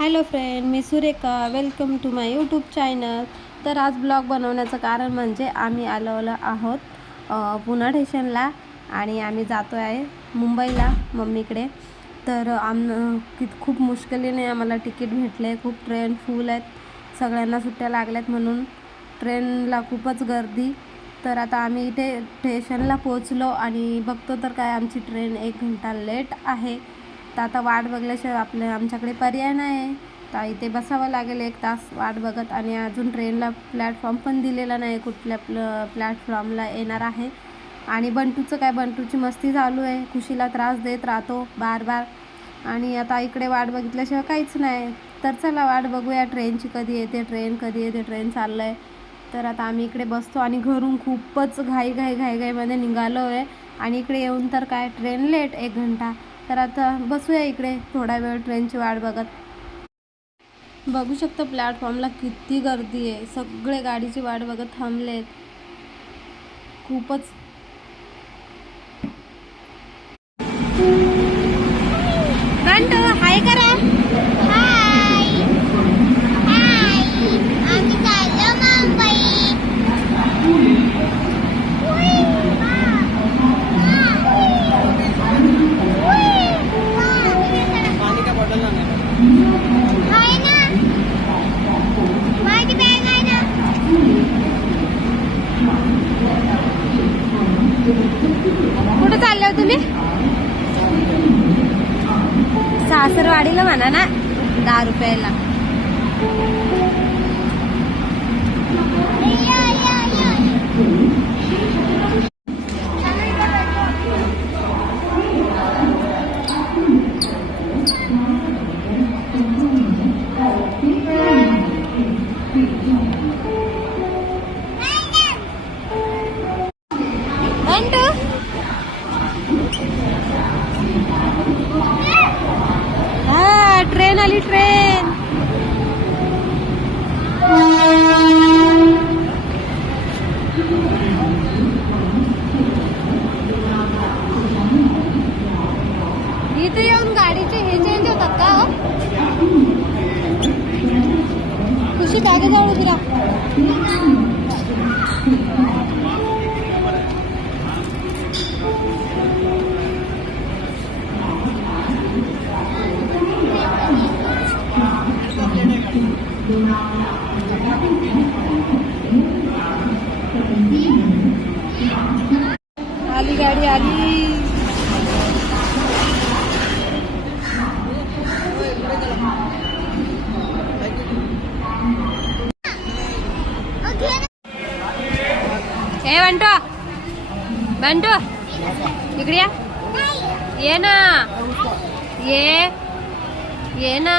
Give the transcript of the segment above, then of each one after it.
Hello friend me Surekha. Welcome to my YouTube channel तर आज blog बनवण्याचं कारण म्हणजे आम्ही आलो आहोत अ, पुणे स्टेशनला आणि आम्ही जातो आहे मुंबईला मम्मीकडे. तर आम कित खूप मुश्किलीने आम्हाला तिकीट भेटले. खूप ट्रेन फुल आहेत. सगळ्यांना सुट्ट्या लागल्यात म्हणून ट्रेनला खूपच गर्दी. तर आता आम्ही इथे स्टेशनला पोचलो आणि बघतो तर काय आमची ट्रेन एक घंटा लेट आहे. तर आता वाट बघल्याशिवाय आपल्या आमच्याकडे पर्याय नाही. तर इथे बसावं लागेल एक तास वाट बघत आणि अजून ट्रेनला प्लॅटफॉर्म पण दिलेला नाही कुठल्या प्ल प्लॅटफॉर्मला येणार आहे. आणि बंटूचं काय बंटूची मस्ती चालू आहे. खुशीला त्रास देत राहतो बार बार आणि आता इकडे वाट बघितल्याशिवाय काहीच नाही. तर चला वाट बघूया ट्रेनची कधी येते ट्रेन कधी येते ट्रेन चाललं आहे तर आता आम्ही इकडे बसतो आणि घरून खूपच घाई घाई घाई घाईमध्ये निघालो आहे आणि इकडे येऊन तर काय ट्रेन लेट एक घंटा. तर आता बसूया इकडे थोडा वेळ ट्रेनची वाट बघत. बघू शकतो प्लॅटफॉर्मला किती गर्दी आहे. सगळे गाडीची वाट बघत थांबलेत. खूपच सासरवाडीला ना? दहा रुपयाला. आली गाडी आली. ए बंटू बंटू इकडे या ये ना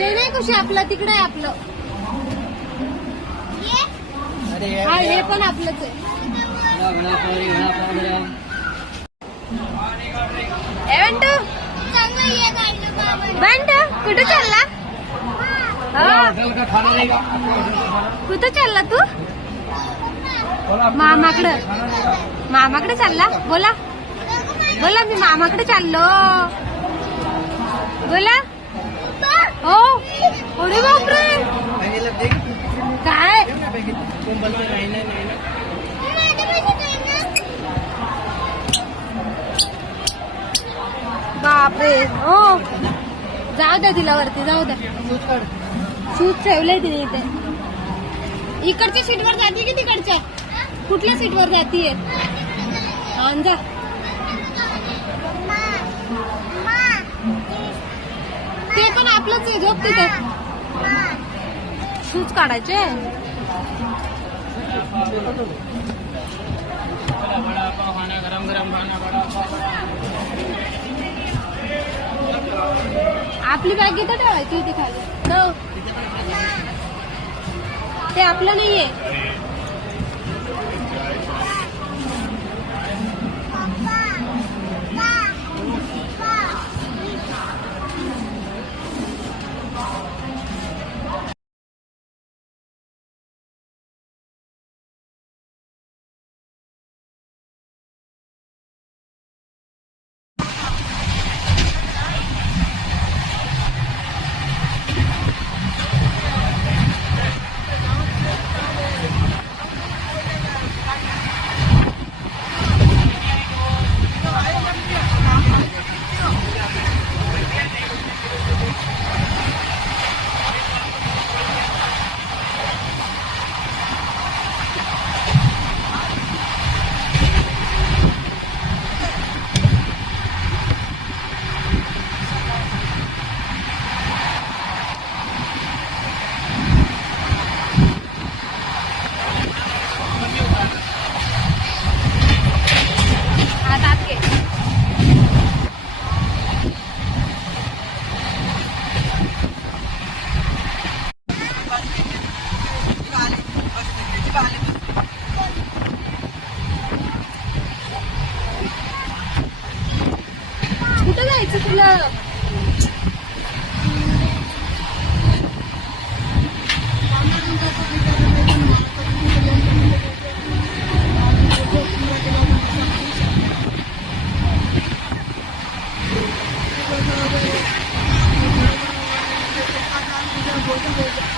ते नाही कशी आपलं तिकडे आहे आपलं. हा हे पण आपलंच आहे. बंटू कुठे चालला? हा, कुठे चालला तू? मामाकडं. मामाकडे चालला? बोला. बोला मी मामाकडे चाललो. बोला. हो. एवढे बापरे! काय? बापरे हो. जाऊ द्या तिला वरती जाऊ द्या. शूज ठेवलंय तिने इथे. इकडच्या सीटवर जाते की तिकडच्या? कुठल्या सीटवर जातीये? हा ते पण आपलंच आहे झोप तिथं. शूज काढायचे? गरम गरम आपली बॅग इथं ठेवायची इथे खाली. ते आपलं नाहीये. कुठं जायचं तुला पडेल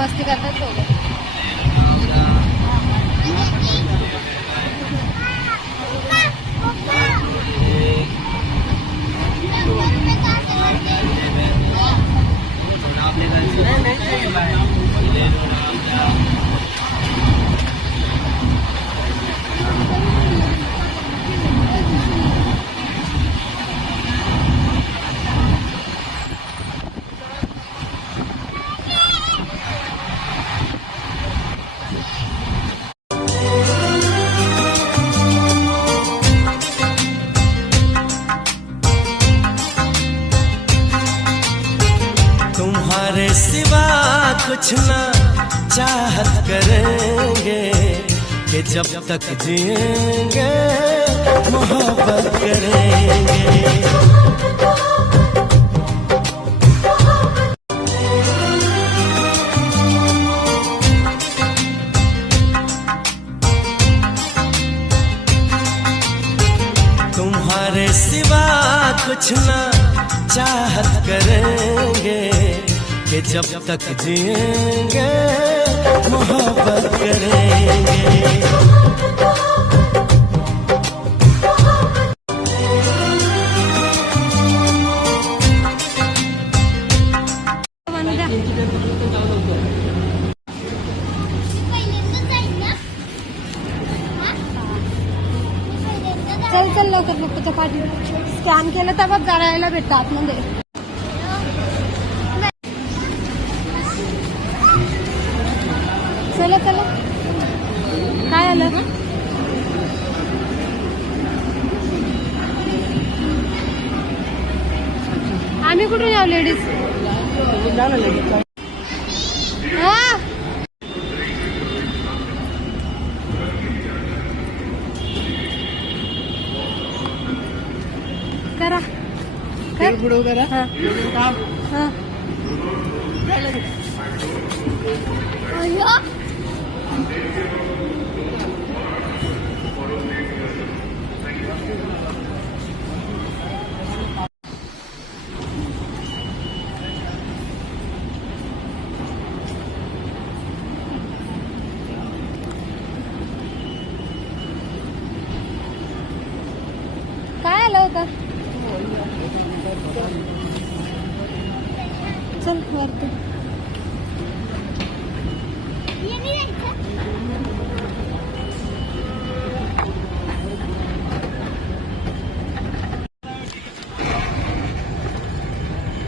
मस्ती करतात दोघं नहीं तुम्हारे सिवा कुछ ना चाहत करेंगे कि जब तक जिएँगे मोहब्बत करेंगे। तुम्हारे सिवा कुछ ना चाहत करेंगे कि जब तक जिएँगे, मोहब्बत करेंगे। चल चल, लवकर पप्पाच्या पाठी स्कॅन केलं तर बघ भेटतं आतमध्ये तुम्ही कुठून येऊ लेडीज हा करा कर. हा. हा. अय्यो. चल वरती.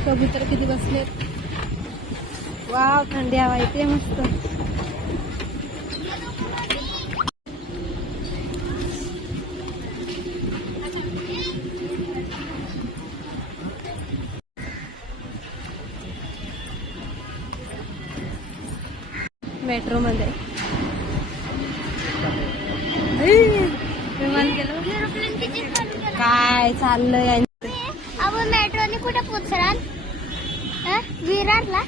कबूतर किती बसले वाव थंडी हवा येते मस्त. मेट्रो मध्ये विमान गेलं. काय चाललंय? आपण मेट्रोने कुठे पोचराल विरारला?